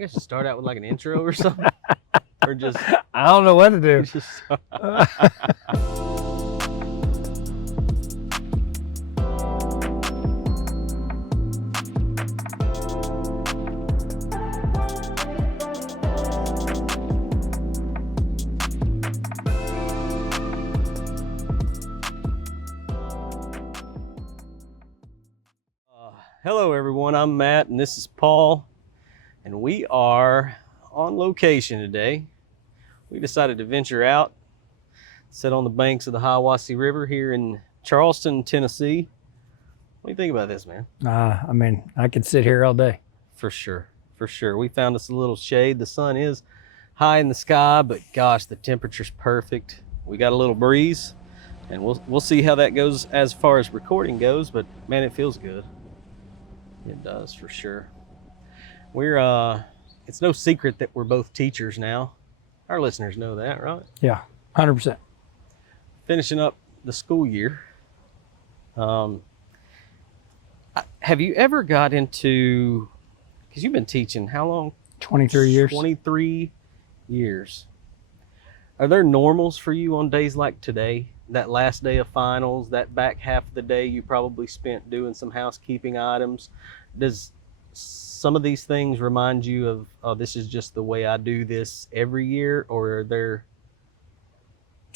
think I should start out with like an intro or something, or just. I don't know what to do. just Hello, everyone. I'm Matt, and this is Paul, and we are on location today. We decided to venture out, sit on the banks of the Hiwassee River here in Charleston, Tennessee. What do you think about this, man? I mean, I could sit here all day. For sure, for sure. We found us a little shade. The sun is high in the sky, but gosh, the temperature's perfect. We got a little breeze, and we'll see how that goes as far as recording goes. But man, it feels good. It does, for sure. We're it's no secret that we're both teachers now. Our listeners know that, right? Yeah, 100%. Finishing up the school year. Have you ever got into, because you've been teaching how long? 23 years. 23 years. Are there normals for you on days like today? That last day of finals, that back half of the day you probably spent doing some housekeeping items. Does some of these things remind you of, oh, this is just the way I do this every year, or are there?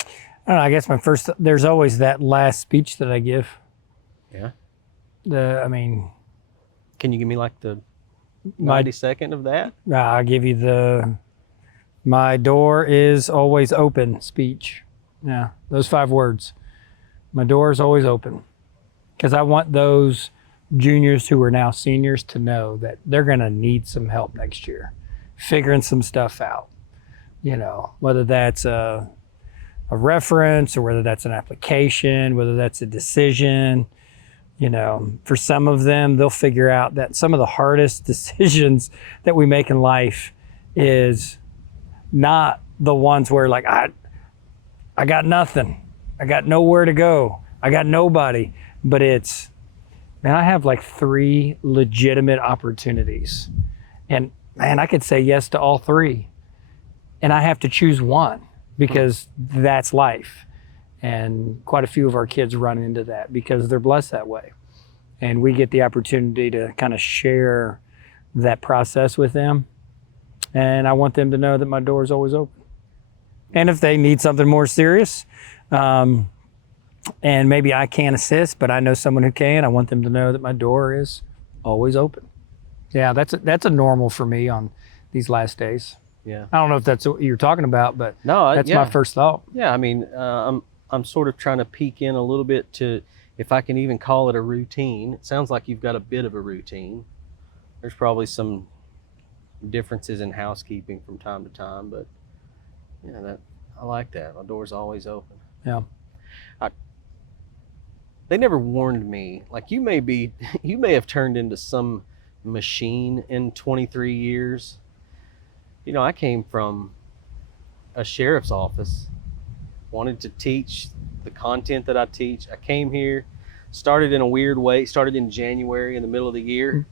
I don't know, I guess there's always that last speech that I give. Yeah. Can you give me like the 90-second of that? I'll give you my door is always open speech. Yeah, those 5 words. My door is always open. Because I want those juniors who are now seniors to know that they're going to need some help next year, figuring some stuff out. You know, whether that's a reference or whether that's an application, whether that's a decision. You know, for some of them, they'll figure out that some of the hardest decisions that we make in life is not the ones where like, I got nothing. I got nowhere to go. I got nobody. But it's, man, I have like 3 legitimate opportunities. And man, I could say yes to all 3. And I have to choose one because that's life. And quite a few of our kids run into that because they're blessed that way. And we get the opportunity to kind of share that process with them. And I want them to know that my door is always open. And if they need something more serious, and maybe I can't assist, but I know someone who can, I want them to know that my door is always open. Yeah, that's a normal for me on these last days. Yeah. I don't know if that's what you're talking about, but that's yeah. my first thought. Yeah, I mean, I'm sort of trying to peek in a little bit to, if I can even call it a routine. It sounds like you've got a bit of a routine. There's probably some differences in housekeeping from time to time, but yeah, I like that. My door's always open. Yeah. They never warned me. Like you may have turned into some machine in 23 years. You know, I came from a sheriff's office, wanted to teach the content that I teach. I came here, started in a weird way, started in January in the middle of the year.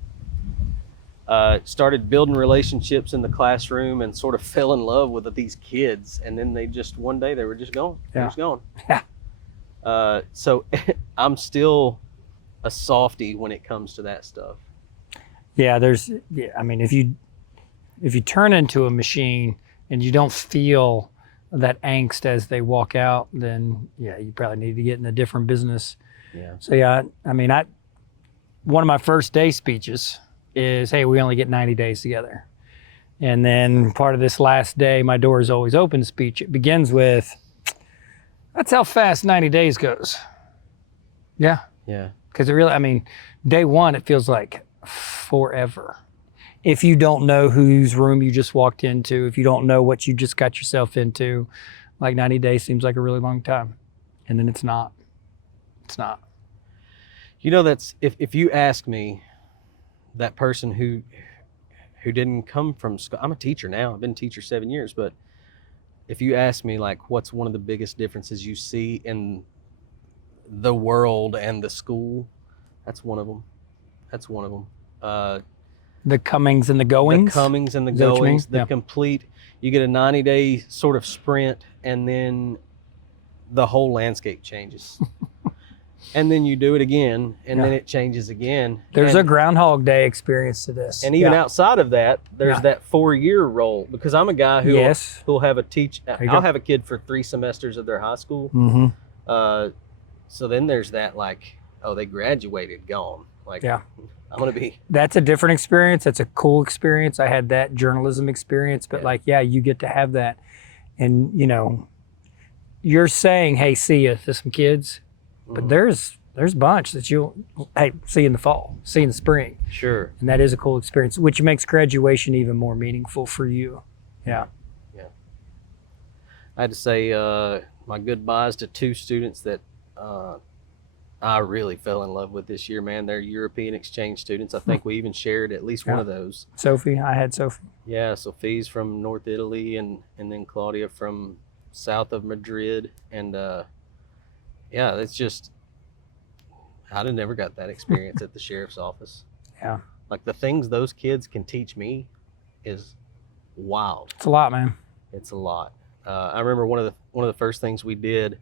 Started building relationships in the classroom and sort of fell in love with these kids. And then one day they were just gone. Yeah. They were just gone. Yeah. So I'm still a softie when it comes to that stuff. Yeah, I mean, if you turn into a machine and you don't feel that angst as they walk out, then yeah, you probably need to get in a different business. Yeah. So yeah, I mean, one of my first day speeches is, hey, we only get 90 days together. And then part of this last day, my door is always open speech, it begins with, that's how fast 90 days goes. Yeah. Yeah. Because day 1, it feels like forever. If you don't know whose room you just walked into, if you don't know what you just got yourself into, like 90 days seems like a really long time. And then it's not. It's not. You know, that's, if you ask me, that person who didn't come from school, I'm a teacher now, I've been a teacher 7 years, but if you ask me like what's one of the biggest differences you see in the world and the school, that's one of them. The comings and the goings. The comings and the Is that what you mean? goings, the Yeah. complete. You get a 90-day sort of sprint, and then the whole landscape changes. And then you do it again, and then it changes again. There's and, a Groundhog Day experience to this. And even outside of that, there's that 4-year roll, because I'm a guy who'll have I'll have a kid for 3 semesters of their high school. Mm-hmm. So then there's that, like, oh, they graduated, gone. Like, I'm going to be. That's a different experience. That's a cool experience. I had that journalism experience, but you get to have that. And, you're saying, hey, see you to some kids, but there's a bunch that see you in the fall, see you in the spring. Sure. And that is a cool experience, which makes graduation even more meaningful for you. Yeah. Yeah. I had to say my goodbyes to 2 students that I really fell in love with this year, man. They're European exchange students. I think we even shared at least one of those. Sophie, I had Sophie. Yeah, Sophie's from North Italy, and then Claudia from south of Madrid. And it's just, I'd have never got that experience at the sheriff's office. Yeah. Like, the things those kids can teach me is wild. It's a lot, man. It's a lot. I remember one of the first things we did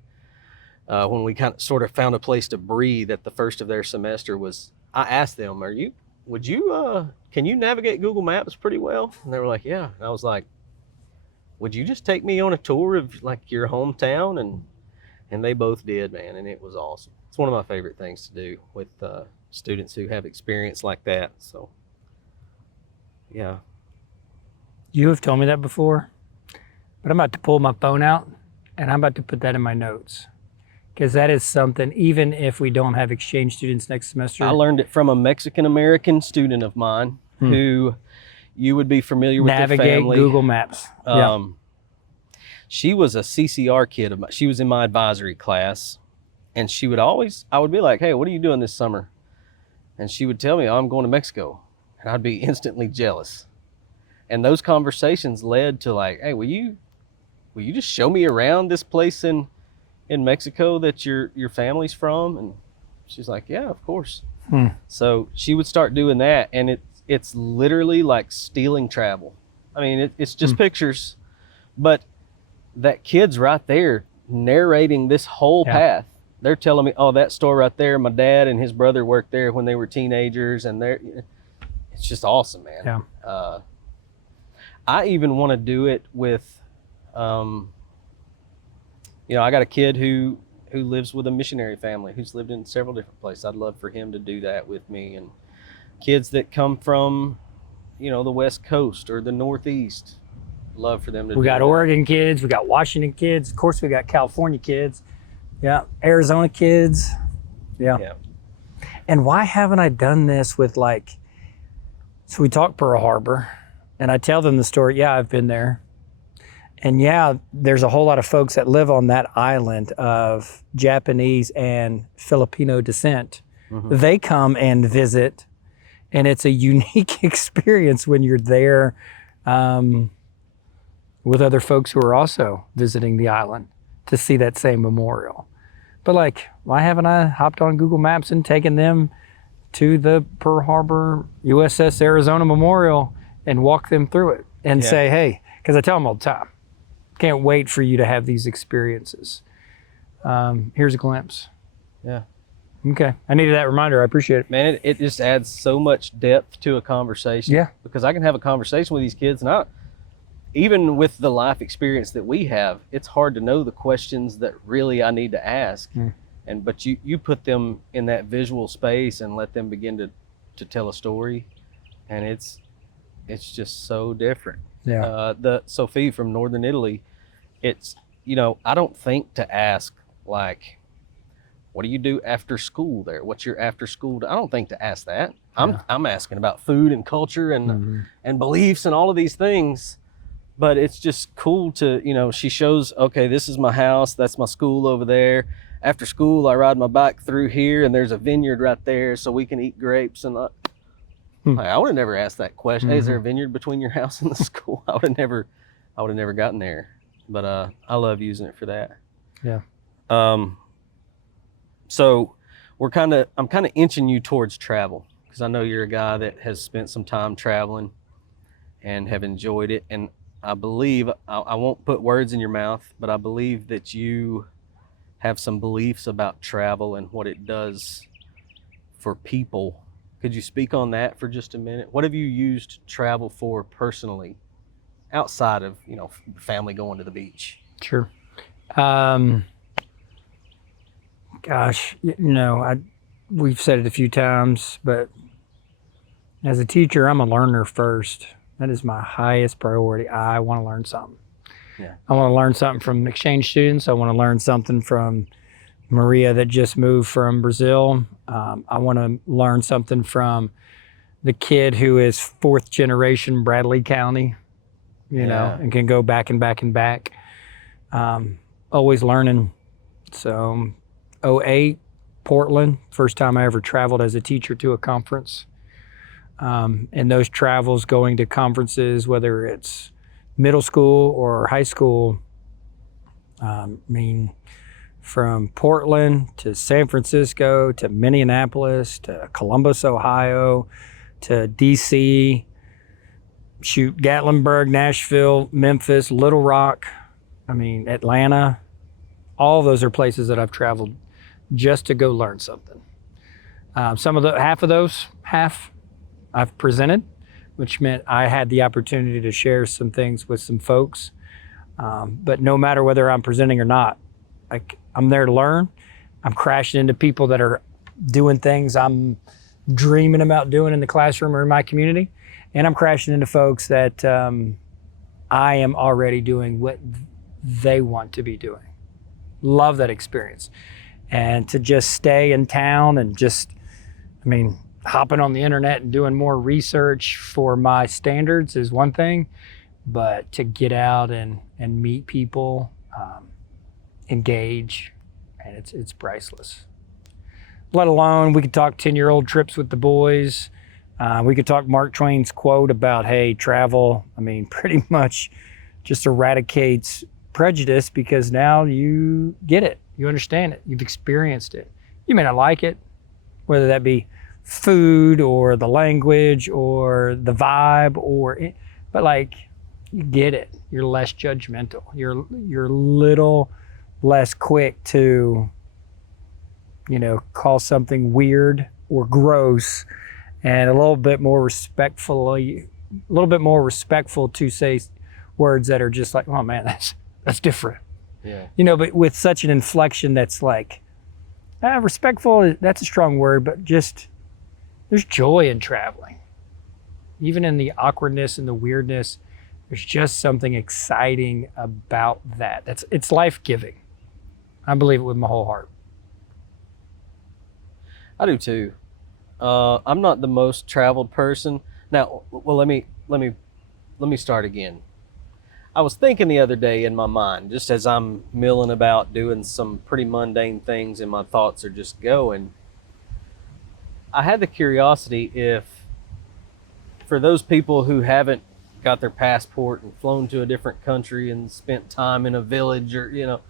when we sort of found a place to breathe at the first of their semester was, I asked them, can you navigate Google Maps pretty well? And they were like, yeah. And I was like, would you just take me on a tour of, like, your hometown? And they both did, man, and it was awesome. It's one of my favorite things to do with students who have experience like that. So, yeah. You have told me that before, but I'm about to pull my phone out, and I'm about to put that in my notes. Because that is something, even if we don't have exchange students next semester. I learned it from a Mexican-American student of mine who you would be familiar with their family. Navigate Google Maps. She was a CCR kid. She was in my advisory class, and I would be like, hey, what are you doing this summer? And she would tell me, oh, I'm going to Mexico. And I'd be instantly jealous. And those conversations led to, like, hey, will you just show me around this place in Mexico that your family's from? And she's like, yeah, of course. So she would start doing that, and it's literally like stealing travel. I mean, it's just pictures, but that kid's right there narrating this whole path. They're telling me, oh, that store right there, my dad and his brother worked there when they were teenagers, and it's just awesome, man. Yeah. I even want to do it with I got a kid who lives with a missionary family who's lived in several different places. I'd love for him to do that with me. And kids that come from, the West Coast or the Northeast, love for them to do that. We got Oregon kids, we got Washington kids, of course we got California kids, Arizona kids, yeah. And why haven't I done this with, like, so we talk Pearl Harbor, and I tell them the story, I've been there. And there's a whole lot of folks that live on that island of Japanese and Filipino descent. They come and visit, and it's a unique experience when you're there with other folks who are also visiting the island to see that same memorial. But, like, why haven't I hopped on Google Maps and taken them to the Pearl Harbor USS Arizona Memorial and walk them through it and say, hey, because I tell them all the time, can't wait for you to have these experiences. Here's a glimpse. Yeah. Okay. I needed that reminder. I appreciate it. Man, it just adds so much depth to a conversation. Yeah. Because I can have a conversation with these kids, and even with the life experience that we have, it's hard to know the questions that really I need to ask. But you put them in that visual space and let them begin to tell a story, and it's just so different. Yeah. The Sophie from Northern Italy, it's, I don't think to ask, like, what do you do after school there? What's your after school? I don't think to ask that. I'm asking about food and culture and beliefs and all of these things. But it's just cool to, she shows, okay, this is my house. That's my school over there. After school, I ride my bike through here, and there's a vineyard right there so we can eat grapes. And I would have never asked that question. Hey, is there a vineyard between your house and the school? I would have never gotten there. But I love using it for that. Yeah. So I'm kind of inching you towards travel. because I know you're a guy that has spent some time traveling and have enjoyed it. And I believe, I won't put words in your mouth, but I believe that you have some beliefs about travel and what it does for people. Could you speak on that for just a minute? What have you used travel for personally, outside of, family going to the beach? Sure. Gosh, we've said it a few times, but as a teacher, I'm a learner first. That is my highest priority. I want to learn something. Yeah. I want to learn something from exchange students. I want to learn something from Maria that just moved from Brazil. I want to learn something from the kid who is 4th generation Bradley County, and can go back and back and back. Always learning. So, 2008, Portland, first time I ever traveled as a teacher to a conference. And those travels going to conferences, whether it's middle school or high school, from Portland to San Francisco to Minneapolis to Columbus, Ohio to DC, Gatlinburg, Nashville, Memphis, Little Rock, Atlanta. All of those are places that I've traveled just to go learn something. Half I've presented, which meant I had the opportunity to share some things with some folks. But no matter whether I'm presenting or not, I'm there to learn. I'm crashing into people that are doing things I'm dreaming about doing in the classroom or in my community. And I'm crashing into folks that I am already doing what they want to be doing. Love that experience. And to just stay in town and hopping on the internet and doing more research for my standards is one thing, but to get out and meet people, engage, and it's priceless. Let alone, we could talk 10-year-old trips with the boys. We could talk Mark Twain's quote about, hey, travel, pretty much just eradicates prejudice, because now you get it, you understand it, you've experienced it. You may not like it, whether that be food or the language or the vibe but you get it. You're less judgmental. You're little less quick to, call something weird or gross, and a little bit more respectful to say words that are just like, oh man, that's different. Yeah. But with such an inflection that's respectful, that's a strong word, but just there's joy in traveling. Even in the awkwardness and the weirdness, there's just something exciting about that. It's life-giving. I believe it with my whole heart. I do too. I'm not the most traveled person. Now, well, let me start again. I was thinking the other day in my mind, just as I'm milling about doing some pretty mundane things and my thoughts are just going, I had the curiosity if, for those people who haven't got their passport and flown to a different country and spent time in a village, or,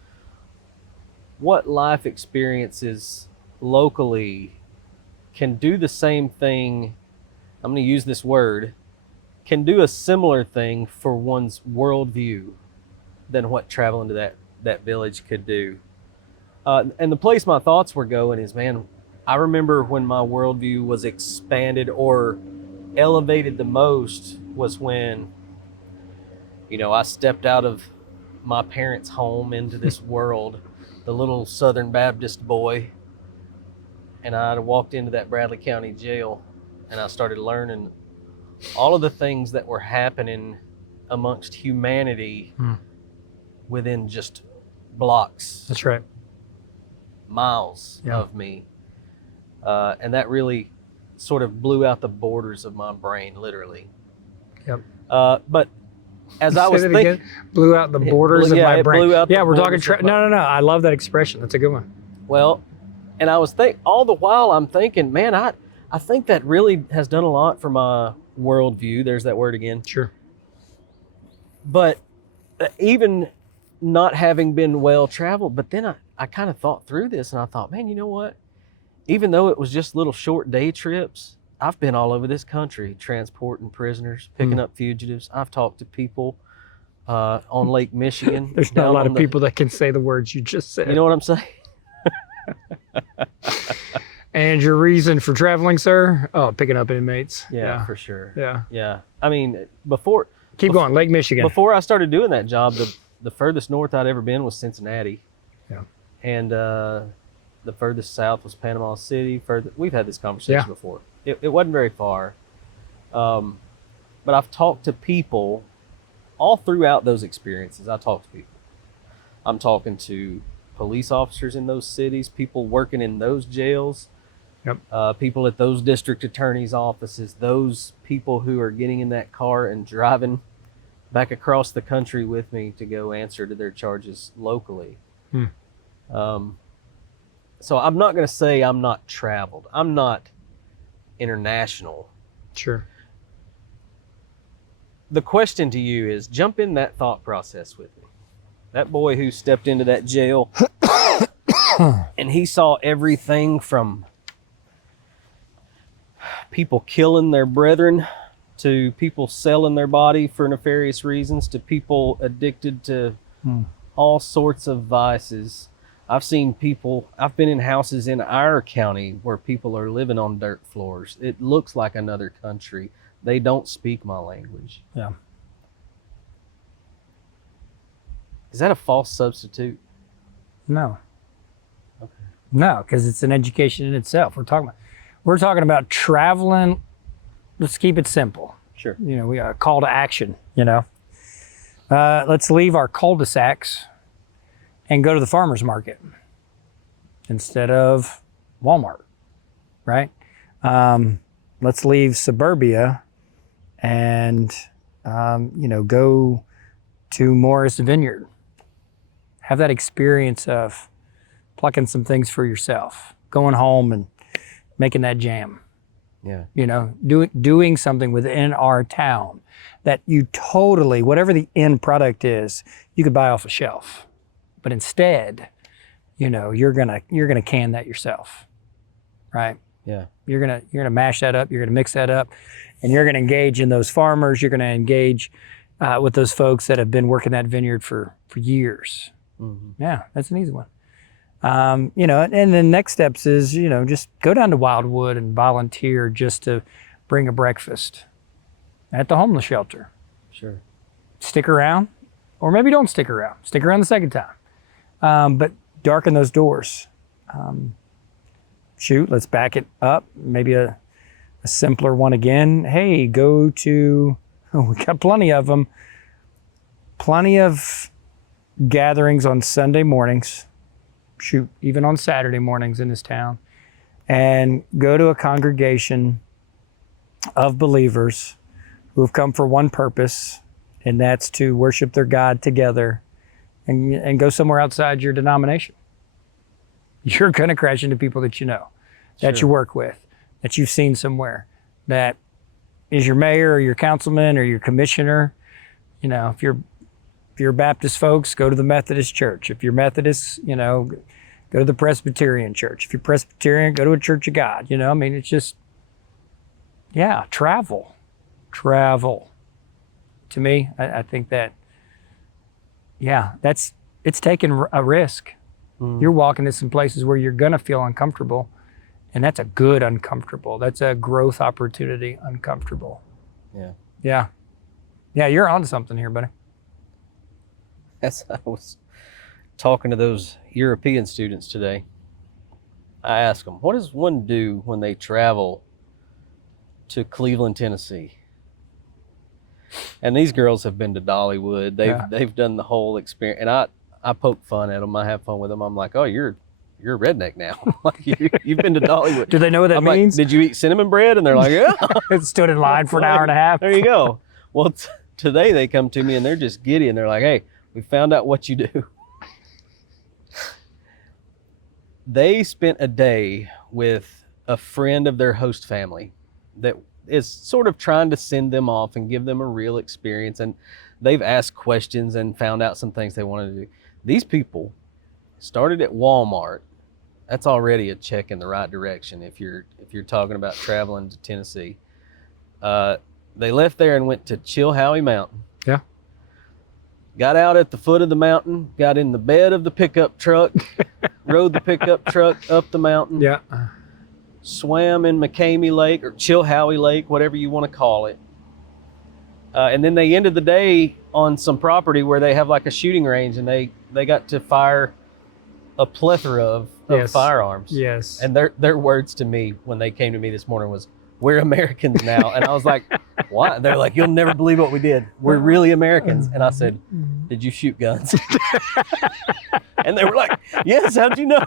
what life experiences locally can do the same thing, I'm going to use this word, can do a similar thing for one's worldview than what traveling to that village could do. And the place my thoughts were going is, man, I remember when my worldview was expanded or elevated the most was when, I stepped out of my parents' home into this world, the little Southern Baptist boy, and I walked into that Bradley County jail, and I started learning all of the things that were happening amongst humanity within just blocks. That's right. Miles of me. And that really sort of blew out the borders of my brain, literally. Yep. But as I was thinking, blew out the borders of my brain. Blew out we're talking. No. I love that expression. That's a good one. Well, and I was all the while I'm thinking, man, I think that really has done a lot for my worldview. There's that word again. Sure. But even not having been well traveled, but then I kind of thought through this and I thought, man, you know what? Even though it was just little short day trips, I've been all over this country transporting prisoners, picking up fugitives. I've talked to people on Lake Michigan. There's not a down lot on of people that can say the words you just said. You know what I'm saying? And your reason for traveling, sir? Oh, picking up inmates. Yeah, for sure. Yeah. Yeah. I mean, Keep going, Lake Michigan. before I started doing that job, the furthest north I'd ever been was Cincinnati. Yeah. And the furthest south was Panama City. We've had this conversation before. It wasn't very far. But I've talked to people all throughout those experiences. I talk to people. I'm talking to police officers in those cities, people working in those jails, people at those district attorneys' offices, those people who are getting in that car and driving back across the country with me to go answer to their charges locally. So I'm not going to say I'm not traveled. I'm not international. Sure. The question to you is, jump in that thought process with me. That boy who stepped into that jail and he saw everything from people killing their brethren to people selling their body for nefarious reasons to people addicted to all sorts of vices. I've been in houses in our county where people are living on dirt floors. It looks like another country. They don't speak my language. Yeah. Is that a false substitute? No. Okay. No, because it's an education in itself. We're talking about traveling. Let's keep it simple. Sure. You know, we got a call to action, you know. Let's leave our cul-de-sacs and go to the farmer's market instead of Walmart, right? Let's leave suburbia and, go to Morris Vineyard. Have that experience of plucking some things for yourself, going home and making that jam. Yeah. You know, doing something within our town that you totally, whatever the end product is, you could buy off a shelf. But instead, you're gonna can that yourself, right? Yeah. You're gonna mash that up. You're gonna mix that up, and you're gonna engage in those farmers. You're gonna engage with those folks that have been working that vineyard for years. Mm-hmm. Yeah, that's an easy one. And the next steps is, just go down to Wildwood and volunteer just to bring a breakfast at the homeless shelter. Sure. Stick around, or maybe don't stick around. Stick around the second time. But darken those doors. Let's back it up. Maybe a simpler one again. Hey, we got plenty of them. Plenty of gatherings on Sunday mornings. Even on Saturday mornings in this town. And go to a congregation of believers who have come for one purpose, and that's to worship their God together and go somewhere outside your denomination. You're going to crash into people that you know, that you work with, that you've seen somewhere, that is your mayor or your councilman or your commissioner. If you're Baptist folks, go to the Methodist church. If you're Methodist, go to the Presbyterian church. If you're Presbyterian, go to a Church of God. It's just, travel. To me, I think that, it's taking a risk. You're walking to some places where you're going to feel uncomfortable, and that's a good uncomfortable. That's a growth opportunity uncomfortable. Yeah. Yeah, you're onto something here, buddy. As I was talking to those European students today, I asked them, what does one do when they travel to Cleveland, Tennessee? And these girls have been to Dollywood. They've done the whole experience. And I poke fun at them. I have fun with them. I'm like, oh, you're a redneck now. Like you've been to Dollywood. Do they know what that means? Like, did you eat cinnamon bread? And they're like, yeah. It stood in line for an hour and a half. There you go. Well, today they come to me and they're just giddy and they're like, hey, we found out what you do. They spent a day with a friend of their host family that is sort of trying to send them off and give them a real experience. And they've asked questions and found out some things they wanted to do. These people started at Walmart That's already a check in the right direction if you're talking about traveling to Tennessee. They left there and went to Chilhowie Mountain. Yeah. Got out at the foot of the mountain, got in the bed of the pickup truck, rode the pickup truck up the mountain. Yeah. Swam in McCamey Lake or Chilhowie Lake, whatever you want to call it. And then they ended the day on some property where they have like a shooting range, and they got to fire a plethora of Yes. firearms. Yes. And their words to me when they came to me this morning was, "We're Americans now." And I was like, "What?" They're like, "You'll never believe what we did. We're really Americans." And I said, "Did you shoot guns?" And they were like, "Yes, how'd you know?"